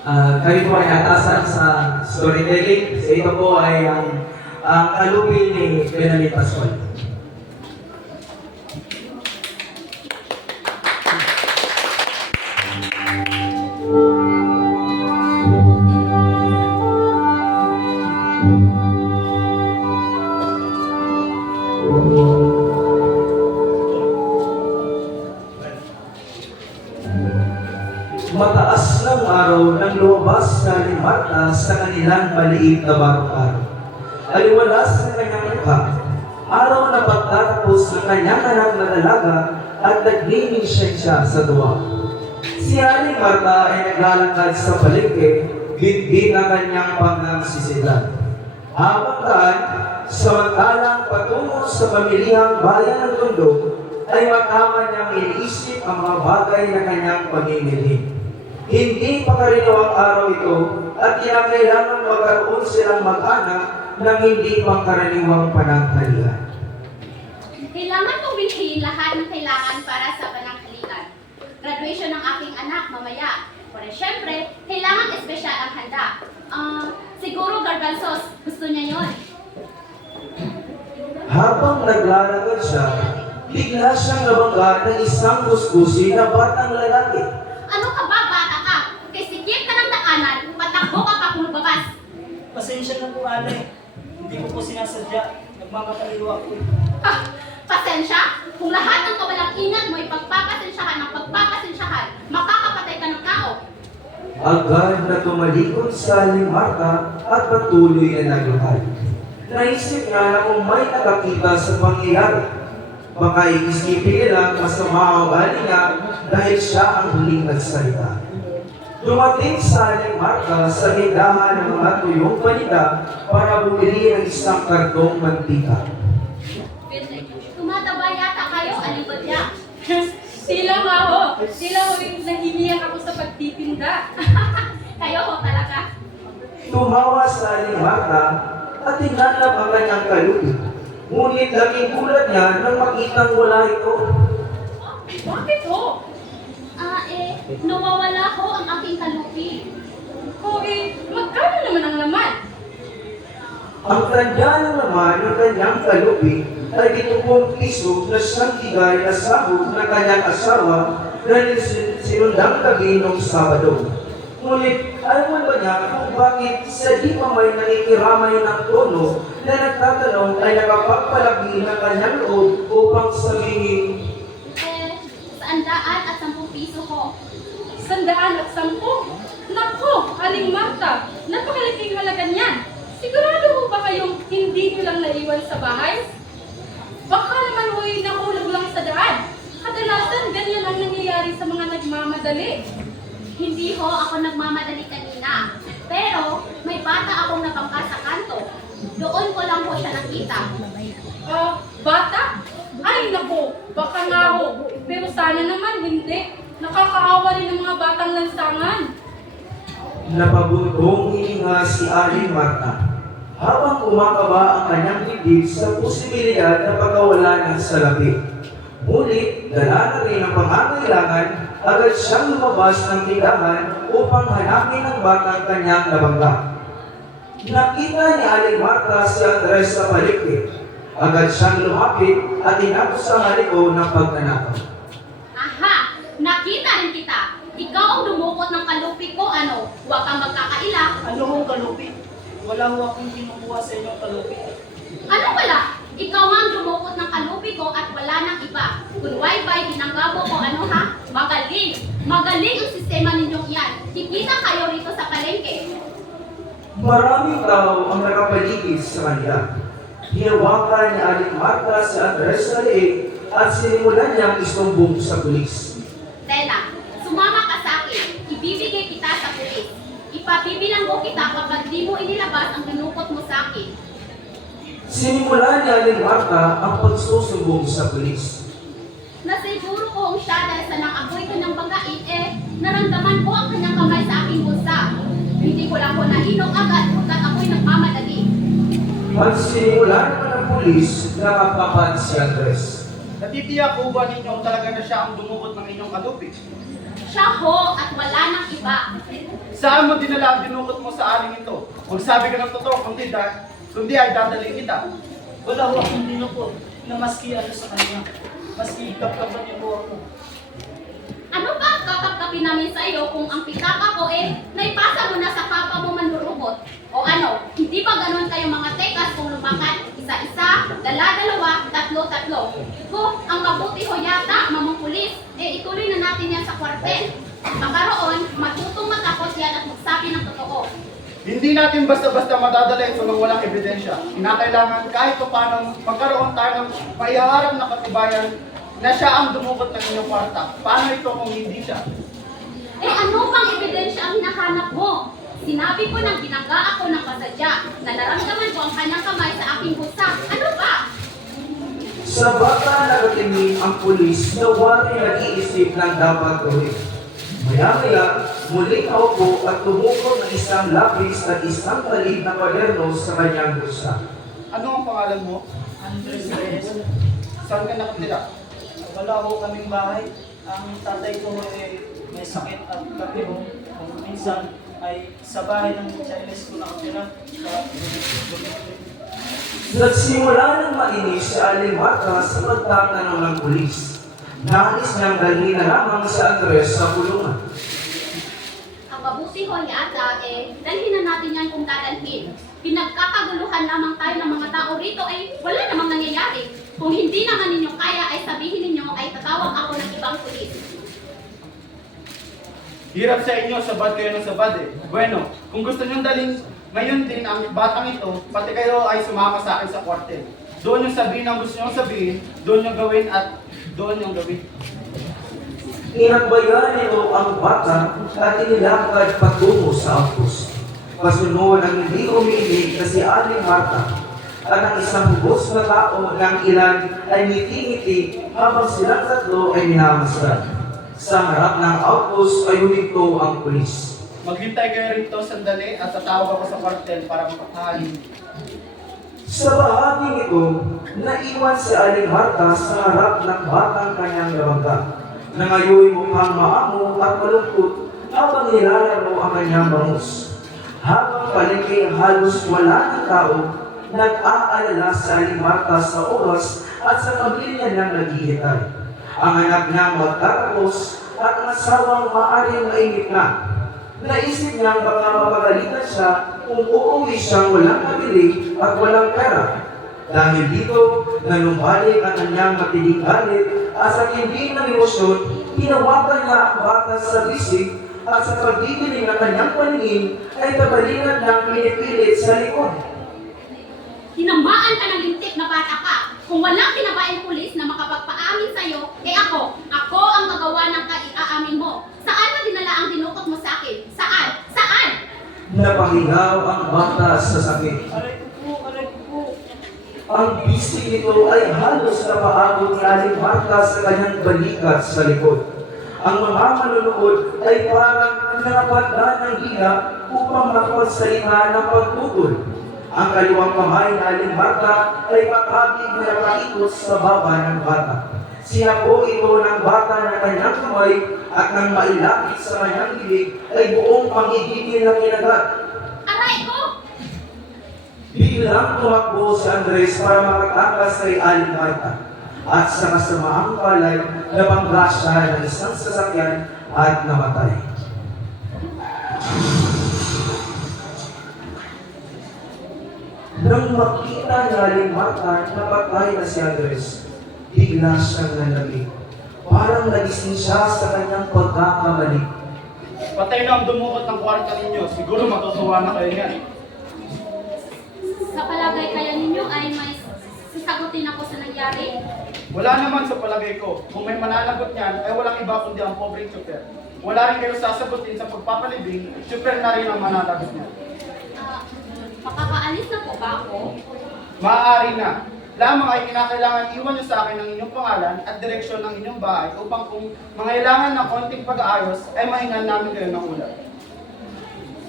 Kami po ay atasan sa storytelling. So ito po ay ang kalupi ni Benali Pascual. Mataas ng araw nang lumabas na ni Marta sa kanilang maliit na barong araw. Aliwalas ng kanyang mukha. Araw na pagtatapos ng kanyang anak na dalaga at nagniningin siya sa duwa. Si Aling Marta ay naglalakad sa palengke, bitbit ang kanyang pangangsisidlan. Habang daan, samantalang patungo sa pamilihang bayan ng Tondo, ay matama niyang iniisip ang mga bagay na kanyang pamimili. Hindi pangkaraniwang araw ito at kinakailangan magkaroon silang mag-anak ng hindi pangkaraniwang pananghalian. Kailangan kong bilhin lahat ng kailangan para sa pananghalian. Graduation ng aking anak mamaya. Pero syempre, kailangan espesyal ang handa. Siguro garbanzos. Gusto niya yon. Habang naglalakad siya, bigla siyang nabangga ng isang kuskusi na batang lalaki. Ano ka ba, bata ka? Kay sikip ka ng daanan, patakbo ka pa kung lumabas. Pasensya na po, ate. Hindi ko po sinasadya. Nagmamataliwa ako. Pasensya? Kung lahat ng kawalang ingat mo ipagpapasensyahan ng pagpapasensyahan, makakapatay ka ng tao. Agad na tumalikod sa Aling Marta at patuloy na naglakad. Naisip niya na kung may nakakita sa pangyayari, baka iisipin nila masama ang ugali niya dahil siya ang huling nagsalita. Dumating sa Aling Marta sa tindahan ng mga tuyong paninda para bumili ng isang kartong mantika. Tumataba yata kayo, alibadya. Sila nga ho. Sila ho yung nahihiyak ako sa pagtitinda. Kayo ho talaga. Tumawa sa Aling Marta at tinanap ang kanyang kalupi. Ngunit laging gulat niya nang makitang wala ito. Bakit ho? Nawawala ho ang aking kalupi. Magkano naman ang laman? Ang tanda ng naman ng kanyang kalupi ay 70 piso na siyang bigay na sahod ng kanyang asawa na sinundang gabi noong Sabado. Ngunit alam mo ba niya kung bakit sa di pa may nakikiramay ng tono na nagtatanong ay nakapagpalagi ng kanyang loob upang sabihin, 100 at 10 piso ho. 100 at 10? Nako, Aling Marta, napakalaking halaga niyan. Sigurado ho ba kayong hindi nyo lang naiwan sa bahay? Baka naman ho'y nahulog lang sa daan. Kadalasan, ganyan ang nangyayari sa mga nagmamadali. Hindi ho ako nagmamadali kanina. Pero may bata akong nabangka sa kanto. Doon ko lang ho siya nakita. Bata? Ay, naku, baka nga ho. Pero sana naman hindi. Nakakaawa rin ng mga batang lansangan. napabundong hininga si Aling Marta habang kumakaba ang kanyang dibdib sa posibilidad na pagkawala ng salapi. Ngunit, dala na rin ang pangangailangan, agad siyang lumabas ng tindahan upang hanapin ang batang kanyang nabangga. Nakita ni Aling Marta si Andres sa palengke. Agad siyang lumapit at inapos ang haliko ng pagnanakaw. Aha! Nakita rin kita! Ikaw ang dumukot ng kalupi ko, ano? Huwag kang magkakaila. Ano hong kalupi? Wala ho akong kinukuha sa inyong kalupi. Ano wala? Ikaw nga ang dumukot ng kalupi ko at wala nang iba. Kung bye ginagawa ko ano ha? Magaling! Magaling ang sistema ninyong yan. Kikita kayo rito sa palengke. Maraming tao ang nakapaligid sa kanila. Hinawakan ni Aling Marta si Andres sa leeg at sinimulan niyang isumbong sa pulis. Tela, sumama ka sa akin. Ibibigay kita sa pulis. Ipabibilang ko kita kapag di mo inilabas ang dinukot mo sa akin. Sinimulan ni Aling Marta ang pagsusumbong sa pulis. Nasiguro ko ang siya dahil sa nang-apoy ko ng bangait, naramdaman ko ang kanyang kamay sa aking bulsa. Hindi ko lang po nahinog agad pagkat ako'y nagmamadali. At sinimulan naman ng pulis na kapapan si Andres. Natitiyak ko ba ninyo talaga na siya ang dumukot ng inyong kalupi? Siya ho at wala nang iba. Saan mo dinala ang dinukot mo sa aling ito? Magsabi ka ng totoo, kundi ay dadalhin kita. Wala ho akong dinukot na maski ano sa kanya. Maski kapkapan niyo po ako. Ano ba kakapkapin namin sa iyo kung ang pitaka ko naipasa mo na sa kapwa mo manlulukot? O ano, hindi ba ganun kayo mga tekas kung lumakad isa-isa, dala-dalawa, tatlo-tatlo? Kung ang mabuti ho yata, mamang pulis, ituloy na natin yan sa kwartel. Pagkaroon, matutong matakot yan at magsabi ng totoo. Hindi natin basta-basta madadala ito ng walang ebidensya. Kinakailangan kahit pa paano magkaroon tayo ng maiharap na katibayan na siya ang dumukot ng inyong kwarta. Paano ito kung hindi siya? Ano bang ebidensya ang hinahanap mo? Sinabi ko nang binangga ako ng pasadya na naramdaman ko ang kanyang kamay sa aking bulsa. Ano ba? Sa bata nakatingin ang pulis na wari nag-iisip ng dapat gawin. Maya-maya, muling naupo at tumukod ng isang lapis at isang maliit na kwaderno sa kanyang bulsa. Ano ang pangalan mo? Andres Reyes. Saan ka nakatira? Wala ho kaming bahay. Ang tatay ko may sakit at kami ho. Kung minsan ay sa bahay ng Chinese ko nakatira. Nagsimula ng mainis si Aling Marta sa pagtatanong ng pulis. Nais niyang dalhin na lamang si Andres sa kulungan. Ang mabuti ho yata, dalhin na natin yan kung dadalhin. Pinagkakaguluhan lamang tayo ng mga tao rito, wala namang nangyayari. Kung hindi naman ninyo kaya, sabihin ninyo ay tatawag ako ng ibang pulis. Hirap sa inyo, sabad kayo ng sabad eh. Bueno, kung gusto niyong dalhin ngayon din ang batang ito, pati kayo ay sumama sa akin sa kwartel. Doon yung sabihin ang gusto niyong sabihin, doon yung gawin at doon yung gawin. Inagbayan nito ang bata at inilakad patungo sa ampus. Pasunod ang hindi umiinig na si Aling Marta at ang isang hubos na tao ng ilan ay ngiti-ngiti habang silang tatlo ay minamasdan. Sa harap ng outpost ay huminto ang pulis. Maghintay kayo rito sandali at tatawag ako sa kwartel para mapagtahalin. Sa bahaging ito, naiwan si Aling Marta sa harap ng batang kanyang labangga, na ngayon mukhang maamo at malungkot habang nilalaro ang kanyang bangus. Habang palengke halos wala ng tao, nag-aalala si Aling Marta sa oras at sa pamilya niyang naghihintay. Ang anak niya magtatapos at ang asawang maaaring mainit na. Naisip niyang baka mapagalitan siya kung uuwi siyang walang nabili at walang pera. Dahil dito, nanumbalik ang kanyang matinding galit at sa hindi ng emosyon, hinawakan niya ang bata sa bisig at sa pagdidinig ng kanyang paningin ay kabalingan ng pinipilit sa likod. Tinamaan ka ng lintik na bata ka. Kung walang tinabaing pulis na makapagpaamin sa'yo, ako ang magawa ng kaiaamin mo. Saan na dinala ang dinukot mo sa akin? Saan? Saan? Napahingaw ang bata sa sakit. Aray ko po. Ang bisig nito ay halos napaabot ni Aling Marta sa kanyang balikat sa likod. Ang mga manunood ay parang nakapagdaan ng hila upang makapagsalita ng pagtutol. Ang kaliwang kamay ni Aling Marta ay makabig na nakaikot sa baba ng bata. Sinapo ito ng bata ng kanyang kamay at nang mailapit sa kanyang bibig ay buong pangigigil na kinagat. Aray ko! Biglang tumakbo si Andres para makatakas kay Aling Marta. At sa kasamaang palay, nabangga siya ng isang sasakyan at namatay. Nang makita ni Aling Marta na patay na si Andres, bigla siyang nalamig. Parang nagising siya sa kanyang pagkakamali. Patay na ang dumukot ng kwarta ninyo. Siguro matutuwa na kayo yan. Sa palagay kaya ninyo ay may sasagutin ako sa nangyari? Wala naman sa palagay ko. Kung may mananagot niyan, ay walang iba kundi ang pobreng tsuper. Wala rin kayo sasagutin sa pagpapalibing, tsuper na rin ang mananagot niyan. Makakaalis na po ba ako? Maaari na. Lamang ay kinakailangan iwan niyo sa akin ang inyong pangalan at direksyon ng inyong bahay upang kung mangailangan ng konting pag-aayos ay mahingan namin kayo ng ulam.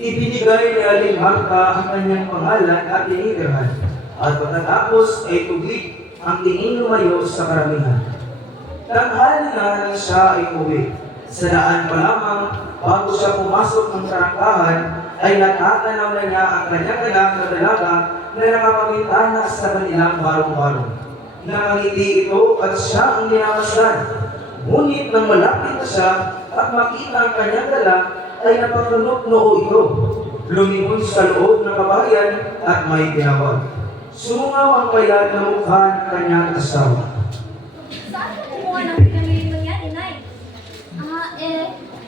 Ibinigay ni Aling Marta ang kanyang pangalan at tinitirhan. At pagkatapos ay tubig ang tingin lumayo sa karamihan. Tanghali na nang siya ay uwi. Sa daan pa lamang, bago siya pumasok ng karangkahan, ay natatanaw na niya ang kanyang anak na dalaga na nakapamintana sa kanilang barong-barong. Nakangiti ito at siya ang dinamasdan. Ngunit nang malapit na siya at makita ang kanyang dala, ay napatunok noo ito. Lumingon sa loob ng kabahayan at may tinawag. Sumungaw ang payat na mukha ng kanyang asawa. Saan mo kumuha ng pinamili mo niyan, inay?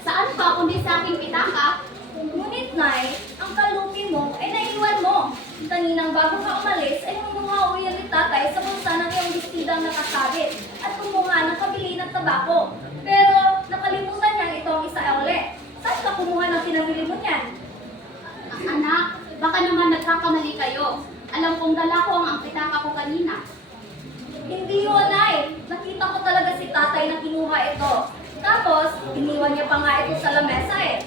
Saan pa kundi sa aking pitaka? Ngunit, nay, ang kalupi mo ay naiwan mo. Kaninang bago ka umalis ay kumuha uwi ni tatay sa bulsa ng iyong bestidang nakasabit at kumuha ng kabili ng tabako. Pero nakalimutan niyang ito ang isa uli. Saan ka kumuha ng pinamili mo niyan? Anak, baka naman nagkakamali kayo. Alam kong dala ko ang pitaka ko kanina. Hindi yun, nay. Nakita ko talaga si tatay na kinuha ito. Tapos, iniwan niya pa nga ito sa lamesa eh.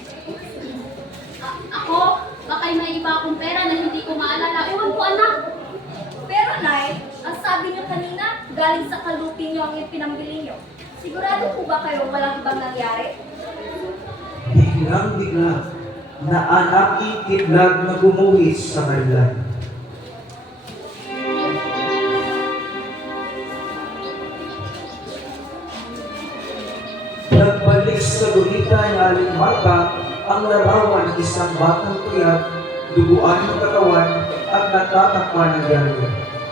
Ako, baka'y may iba akong pera na hindi ko maalala. Ewan ko, anak. Pero, nay, ang sabi niyo kanina, galing sa kalupi niyo ang pinambili niyo. Sigurado po ba kayo walang ibang nangyari? Biglang-bigla na anak ikidlag na gumuhis sa kanilang. Nagbalik sa gulita ni Aling Marta ang larawan ng isang batang puyat, duguan ng katawan at natatakpan ng diaryo.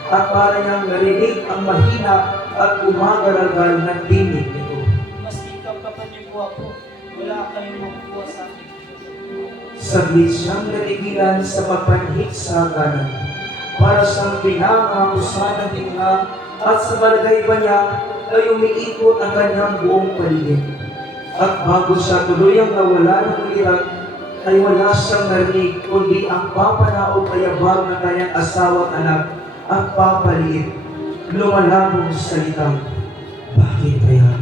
At para niyang narinig ang mahina at umagaragal ng tinig nito. Maski kapatid niyo po ako, wala kayong makukuha sa akin. Saglit siyang naligilan sa pagpanhik sa kanan. Para siyang pinangakusan ng tinga at sa balagay pa niya ay umiikot ang kanyang buong paligid. At bago siya tuluyang nawala ng lirat, ay wala siyang narinig kundi ang papanaog payabag ng kanyang asawa at anak at papaliit. Lumalabong sa litang, bakit kaya?